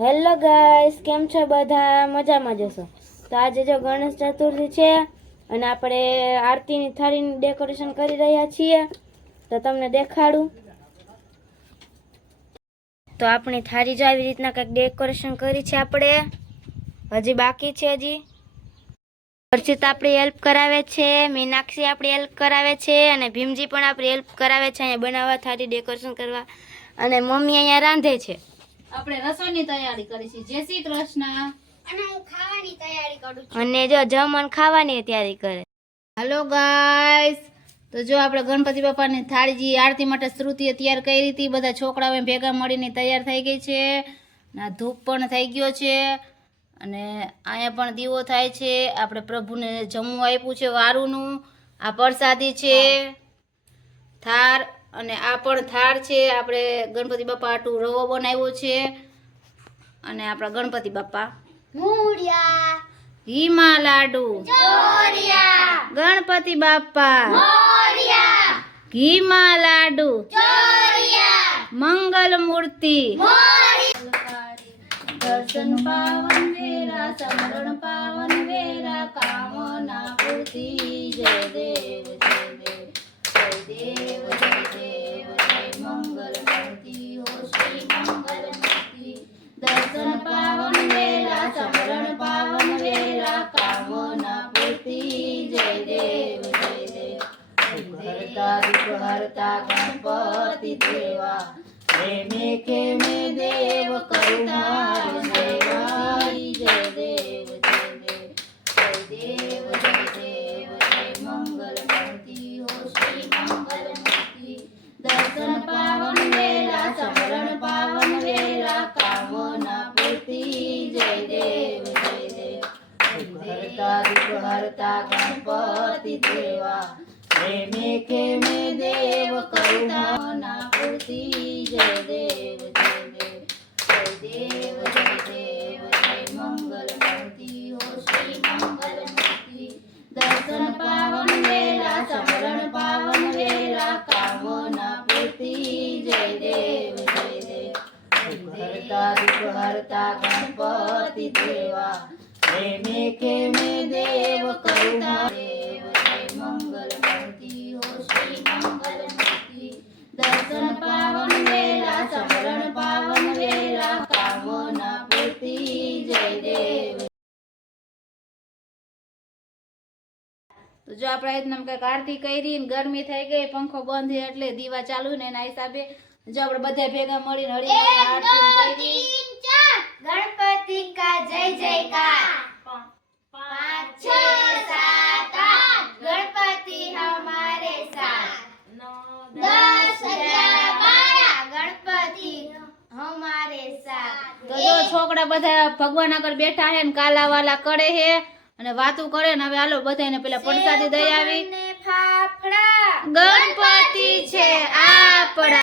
Hello guys, કેમ છો બધા? મજામાં જશો તો આજે જો ગણેશ ચતુર્થી છે અને આપણે આરતીની થાળીનું ડેકોરેશન કરી રહ્યા છીએ. તો તમને દેખાડું. તો આપણી થાળી જો આવી રીતના કંઈક ડેકોરેશન કરી છે આપણે. હજી બાકી છે હજી. હર્ષિત આપણી હેલ્પ કરાવે છે, મીનાક્ષી આપણી હેલ્પ કરાવે છે અને ભીમજી પણ આપણી હેલ્પ કરાવે છે અહીંયા બનાવવા, થાળી ડેકોરેશન કરવા. અને મમ્મી અહીંયા રાંધે છે. આપણે રસોઈની તૈયારી કરી છે જય શ્રી કૃષ્ણ. અને જો જમણ ખાવાની તૈયારી કરે. હેલો ગાઈસ તો જો આપણે ગણપતિ બાપાની થાળીજી આરતી માટે શ્રુતિએ તૈયાર કરી હતી. બધા છોકરાઓ ભેગા મળીને તૈયાર થઈ ગઈ છે. ના ધૂપ પણ થઈ ગયો છે. અને અહીંયા પણ દીવો થાય છે. આપણે પ્રભુને જમવું આપ્યું છે વારુનું. આ પ્રસાદી છે. થાળ અને આ પણ થાળ છે આપણે ગણપતિ બાપા આટલું રવો બનાવ્યો છે. અને આપણા ગણપતિ બાપા. હિમા લાડુ. ગણપતિ બાપા. ઘીમા લાડુ. મંગલ મૂર્તિ. દર્શન પાવન વેરા સમરણ પાવન વેરા કામના પૂર્તિ જય દેવ જય દેવ જય દેવ. હરતા ગણપતિ દેવા. પ્રેમે કેમે દેવ કરુણા દેવાઈ જય દેવ જય દેવ. જય દેવ જય દેવ, જય મંગલ મૂર્તિ, હો શ્રી મંગલ મૂર્તિ. દર્શન પાવન વેલા, સમરણ પાવન વેલા, કામના પૂર્તિ, જય દેવ જય દેવ. હરતા ગણપતિ દેવા. પ્રેમે કેમે હરતા ગણપતિ દેવા પ્રેમે કેમે દેવ કરુણા દેવ જય મંગલ મૂર્તિ હો શ્રી મંગલ મૂર્તિ દર્શન પાવન વેલા સમરણ પાવન વેલા કામના પૂર્તિ જય દેવ તો જો આપણે રીતના કંઈક આરતી કરી ગરમી થઈ ગઈ પંખો બંધ એટલે દીવા ચાલુ ને એના હિસાબે જો આપણે બધા ભેગા મળીને હળી આરતી કરી. ગણપતિ કા જય જયકાર પાંચ છ સાત આઠ. ગણપતિ હમારે સાથ દસ અગિયાર બાર. ગણપતિ હમારે સાથ તો જો છોકરા બધા ભગવાન આગળ બેઠા હે ને કાલા વાલા કરે છે અને વાતું કરે ને હવે હાલો બધાને પેલા પ્રસાદી દઈ આવી. ગણપતિ છે આપણા.